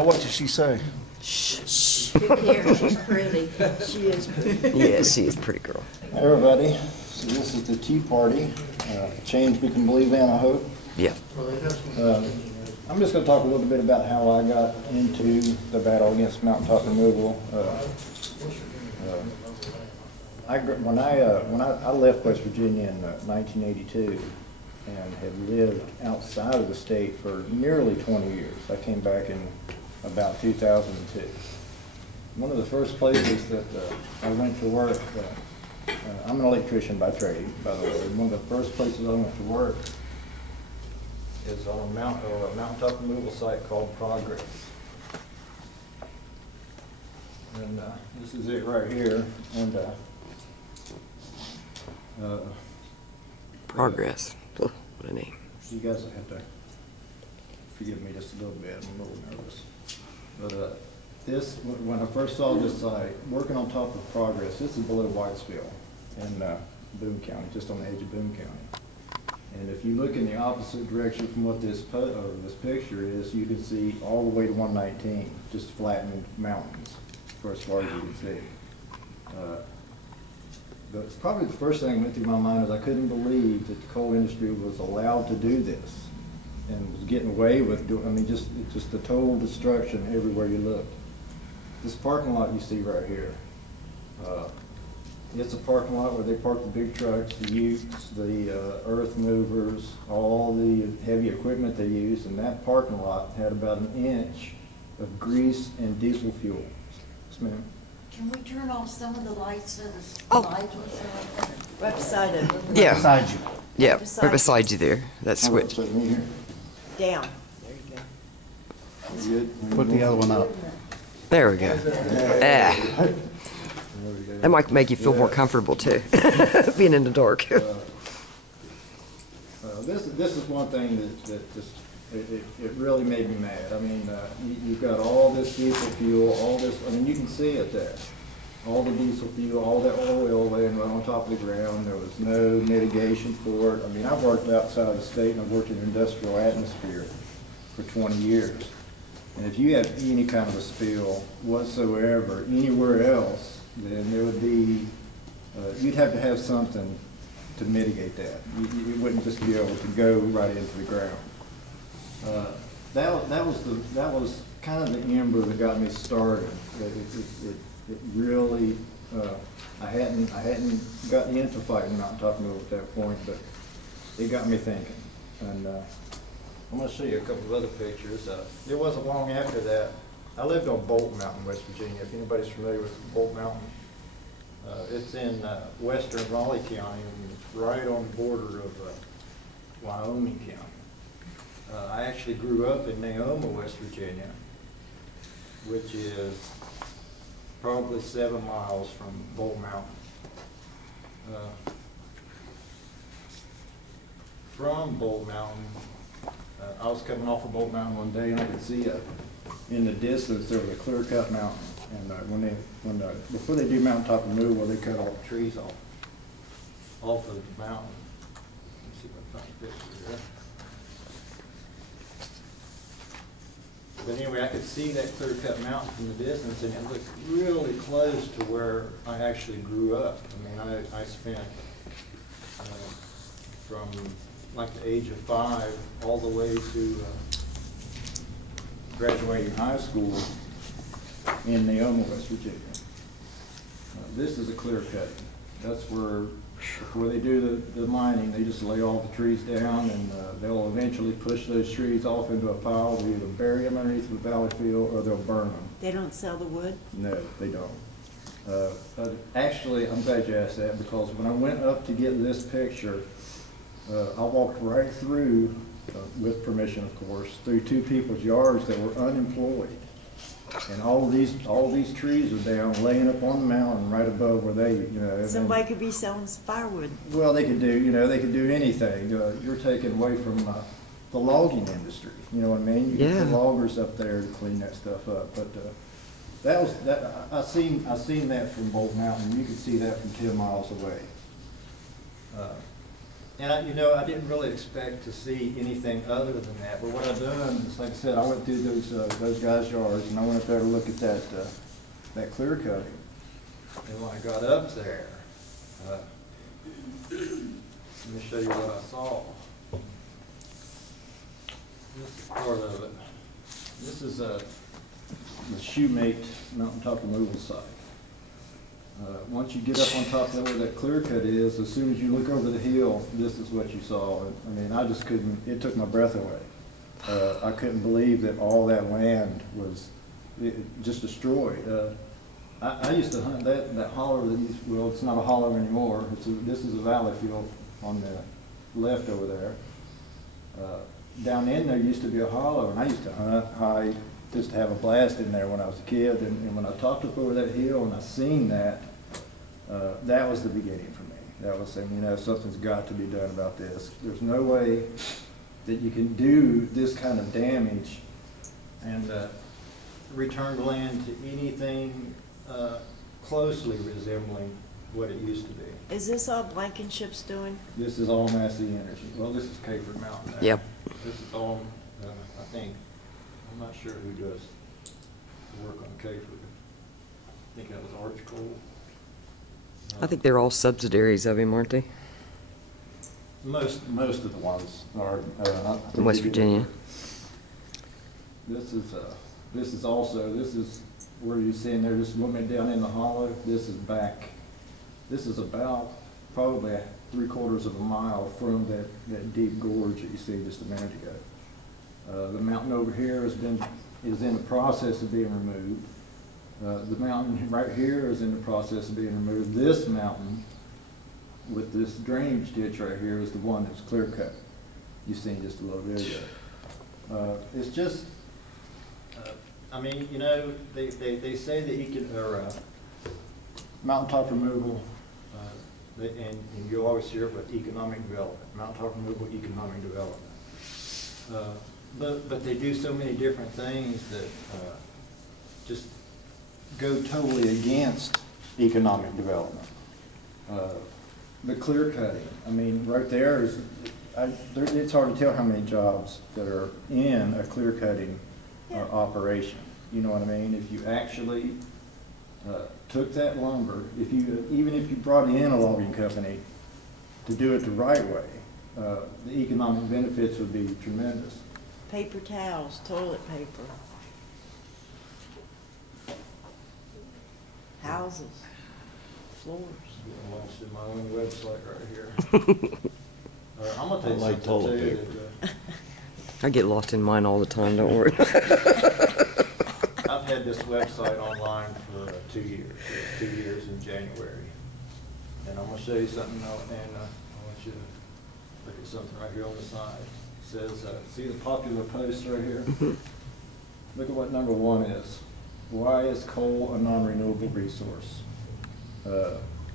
Now, what did she say? Shh. Good hair. She's pretty. She is pretty. Yeah, she is a pretty girl. Hey everybody, so this is the Tea Party, a change we can believe in, I hope. Yeah. I'm just going to talk a little bit about how I got into the battle against mountaintop removal. When I left West Virginia in 1982 and had lived outside of the state for nearly 20 years. I came back in about 2002. One of the first places that I went to work, I'm an electrician by trade, by the way. One of the first places I went to work is on a mountaintop removal site called Progress. And this is it right here. And Progress. Oh, what a name. you guys have to forgive me just a little bit. I'm a little nervous. But when I first saw this site, working on top of Progress, this is below Whitesville in Boone County, just on the edge of Boone County. And if you look in the opposite direction from what this picture is, you can see all the way to 119, just flattened mountains, for as far as you can see. But probably the first thing that went through my mind is I couldn't believe that the coal industry was allowed to do this and was getting away with doing. I mean, just the total destruction everywhere you look. This parking lot you see right here. It's a parking lot where they park the big trucks, the utes, the earth movers, all the heavy equipment they use, and that parking lot had about an inch of grease and diesel fuel. Yes, ma'am. Can we turn off some of the lights so the lights will show up? Right beside it. Yeah. Beside you. Yeah, Beside right beside you there. That switch. Put me here. Down. There you go. Good. Put the other one up. There we go. Ah. That might make you feel more comfortable too, being in the dark. This is one thing that just it really made me mad. I mean, you've got all this diesel fuel, all this. I mean, you can see it there. All the diesel fuel, all that oil laying right on top of the ground. There was no mitigation for it. I mean, I've worked outside of the state and I've worked in an industrial atmosphere for 20 years. And if you have any kind of a spill whatsoever anywhere else, then there would be, you'd have to have something to mitigate that. You wouldn't just be able to go right into the ground. That was kind of the ember that got me started. It really, I hadn't gotten into fighting mountaintop removal at that point, but it got me thinking. And I'm going to show you a couple of other pictures. It wasn't long after that. I lived on Bolt Mountain, West Virginia. If anybody's familiar with Bolt Mountain, it's in western Raleigh County, and right on the border of Wyoming County. I actually grew up in Naoma, West Virginia, which is probably 7 miles from Bolt Mountain. From Bolt Mountain, I was coming off of Bolt Mountain one day and I could see in the distance there was a clear-cut mountain. And before they do mountaintop removal, they cut all the trees off of the mountain. Let's see if I can find a picture here. But anyway, I could see that clear-cut mountain from the distance, and it looked really close to where I actually grew up. I mean, I spent from like the age of 5 all the way to graduating high school in Naoma, West Virginia. This is a clear cut. That's where, before they do the mining, they just lay all the trees down, and they'll eventually push those trees off into a pile. They either bury them underneath the valley field or they'll burn them. They don't sell the wood? No, they don't. Actually, I'm glad you asked that, because when I went up to get this picture, I walked right through, with permission of course, through 2 people's yards that were unemployed. And all these trees are down, laying up on the mountain right above where they, Somebody could be selling firewood. Well, they could do anything. You're taken away from the logging industry. You know what I mean? You get the loggers up there to clean that stuff up. But I seen that from Bolt Mountain. You could see that from 10 miles away. And I didn't really expect to see anything other than that. But what I've done is, like I said, I went through those guys' yards, and I went up there to look at that clear cutting. And when I got up there, let me show you what I saw. This is part of it. This is the Shoemate Mountaintop removal site. Once you get up on top of where that clear cut is, as soon as you look over the hill, this is what you saw. I mean, I just couldn't, it took my breath away. I couldn't believe that all that land was just destroyed. I used to hunt that hollow, well, it's not a hollow anymore. This is a valley field on the left over there. Down in there used to be a hollow, and I used to hunt, hide, just to have a blast in there when I was a kid. And when I talked up over that hill and I seen that, that was the beginning for me. That was saying, something's got to be done about this. There's no way that you can do this kind of damage and return the land to anything closely resembling what it used to be. Is this all Blankenship's doing? This is all Massey Energy. Well, this is Cayford Mountain. Yep. This is all, I think, I'm not sure who does the work on Cayford. I think that was Arch Coal. I think they're all subsidiaries of him, aren't they? Most of the ones are In West Virginia. This is also where you're seeing there, this woman down in the hollow. This is about probably 3/4 of a mile from that deep gorge that you see just a minute ago. The mountain over here is in the process of being removed. The mountain right here is in the process of being removed. This mountain with this drainage ditch right here is the one that's clear cut. You've seen just a little bit ago. It's just, I mean, they say that mountaintop removal, and you always hear about economic development, mountaintop removal, economic development. But they do so many different things that just go totally against economic development. The clear cutting, I mean, right there is, it's hard to tell how many jobs that are in a clear cutting operation. You know what I mean? If you actually took that lumber, even if you brought in a logging company to do it the right way, the economic benefits would be tremendous. Paper towels, toilet paper. Houses, floors. I'm lost in my own website right here. I'm gonna tell you like something toilet too. paper. I get lost in mine all the time, don't worry. I've had this website online for 2 years. It's 2 years in January. And I'm gonna show you something now, and I want you to look at something right here on the side. It says, see the popular post right here? Look at what number 1 is. Why is coal a non-renewable resource?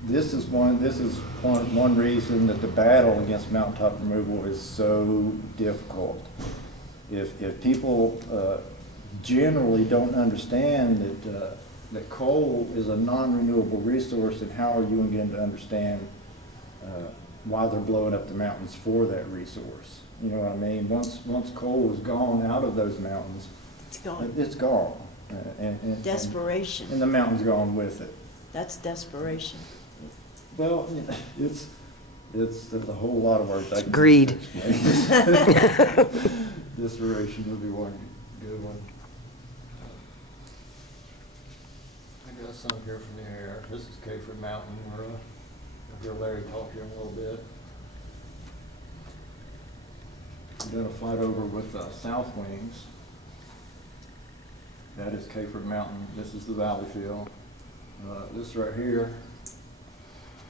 This is one reason that the battle against mountaintop removal is so difficult. If people generally don't understand that coal is a non-renewable resource, then how are you going to understand why they're blowing up the mountains for that resource? You know what I mean? Once coal is gone out of those mountains, It's gone. it's gone. Desperation. And the mountain's gone with it. That's desperation. Well, it's a whole lot of words. Greed. Desperation would be one good one. I got some here from the air. This is Cayford Mountain. I'll hear Larry talk here in a little bit. I'm doing a flight over with South Wings. That is Cayford Mountain. This is the valley field. This right here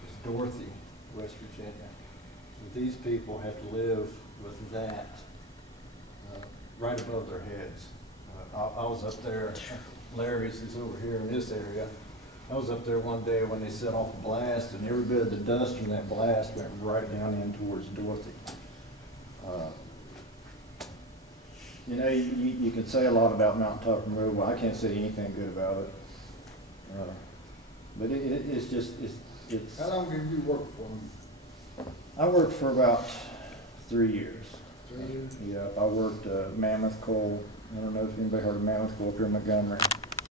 is Dorothy, West Virginia. So these people have to live with that right above their heads. I was up there, Larry's is over here in this area. I was up there one day when they set off a blast, and every bit of the dust from that blast went right down in towards Dorothy. You can say a lot about mountaintop removal. I can't say anything good about it. But it's just. How long have you worked for them? I worked for about 3 years. 3 years? Yeah, I worked Mammoth Coal. I don't know if anybody heard of Mammoth Coal up here in Montgomery.